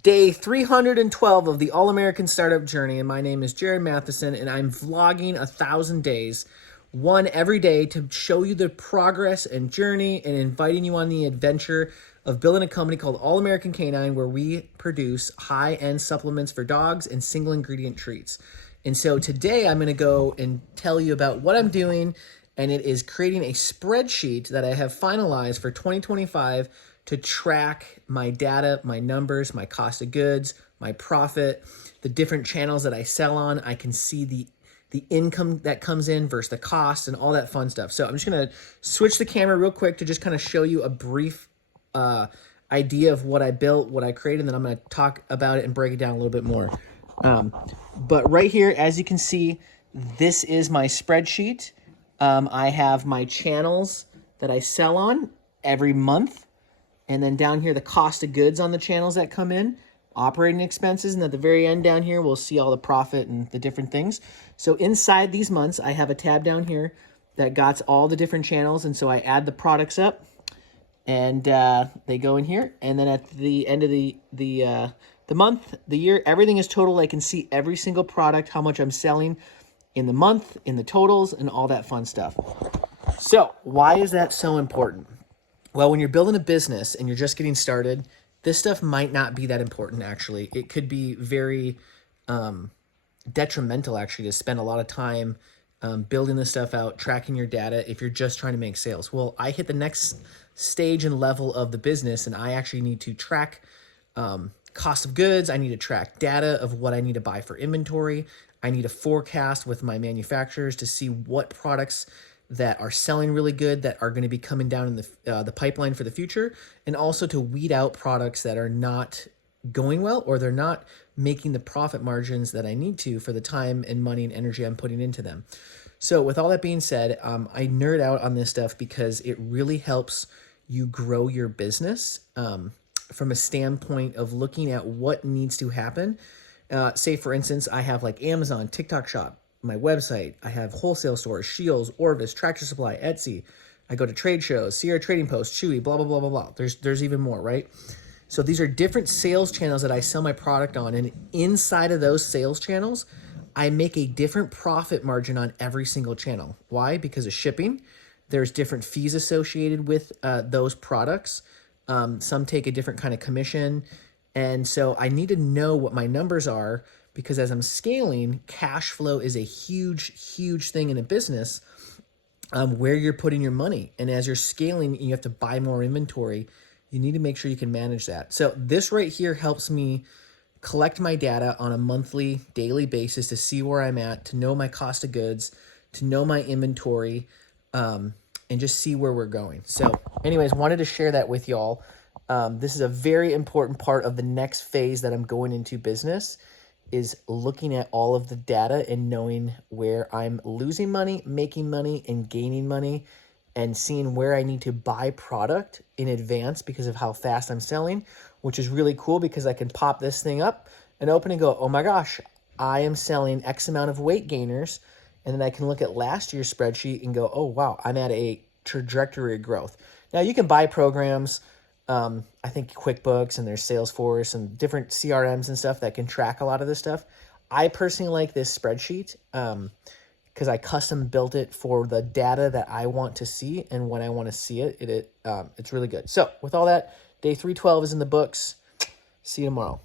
Day 312 of the All-American Startup Journey, and my name is Jared Matheson, and I'm vlogging 1,000 days, one every day, to show you the progress and journey and inviting you on the adventure of building a company called All-American Canine, where we produce high-end supplements for dogs and single-ingredient treats. And so today I'm going to go and tell you about what I'm doing, and it is creating a spreadsheet that I have finalized for 2025 to track my data, my numbers, my cost of goods, my profit, the different channels that I sell on. I can see the income that comes in versus the cost and all that fun stuff. So I'm just going to switch the camera real quick to just kind of show you a brief idea of what I built, what I created, and then I'm going to talk about it and break it down a little bit more. But right here, as you can see, this is my spreadsheet. I have my channels that I sell on every month. And then down here, the cost of goods on the channels that come in, operating expenses, and at the very end down here, we'll see all the profit and the different things. So inside these months, I have a tab down here that got all the different channels, and so I add the products up, and they go in here. And then at the end of the month, the year, everything is total. I can see every single product, how much I'm selling in the month, in the totals, and all that fun stuff. So why is that so important? Well, when you're building a business and you're just getting started, this stuff might not be that important, actually. It could be very detrimental, actually, to spend a lot of time building this stuff out, tracking your data if you're just trying to make sales. Well, I hit the next stage and level of the business, and I actually need to track cost of goods. I need to track data of what I need to buy for inventory. I need a forecast with my manufacturers to see what products that are selling really good, that are going to be coming down in the pipeline for the future, and also to weed out products that are not going well, or they're not making the profit margins that I need to for the time and money and energy I'm putting into them. So with all that being said, I nerd out on this stuff because it really helps you grow your business from a standpoint of looking at what needs to happen. Say, for instance, I have like Amazon, TikTok Shop, my website. I have wholesale stores, Shields, Orvis, Tractor Supply, Etsy. I go to trade shows, Sierra Trading Post, Chewy, blah, blah, blah, blah, blah. There's even more, right? So these are different sales channels that I sell my product on. And inside of those sales channels, I make a different profit margin on every single channel. Why? Because of shipping. There's different fees associated with those products. Some take a different kind of commission. And so I need to know what my numbers are, because as I'm scaling, cash flow is a huge, huge thing in a business, where you're putting your money. And as you're scaling, you have to buy more inventory. You need to make sure you can manage that. So this right here helps me collect my data on a monthly, daily basis to see where I'm at, to know my cost of goods, to know my inventory, and just see where we're going. So anyways, wanted to share that with y'all. This is a very important part of the next phase that I'm going into business, is looking at all of the data and knowing where I'm losing money, making money, and gaining money, and seeing where I need to buy product in advance because of how fast I'm selling, which is really cool because I can pop this thing up and open and go, oh my gosh, I am selling X amount of weight gainers. And then I can look at last year's spreadsheet and go, oh wow, I'm at a trajectory of growth. Now you can buy programs, I think QuickBooks, and there's Salesforce and different CRMs and stuff that can track a lot of this stuff. I personally like this spreadsheet because I custom built it for the data that I want to see, and when I want to see it, it's really good. So with all that, day 312 is in the books. See you tomorrow.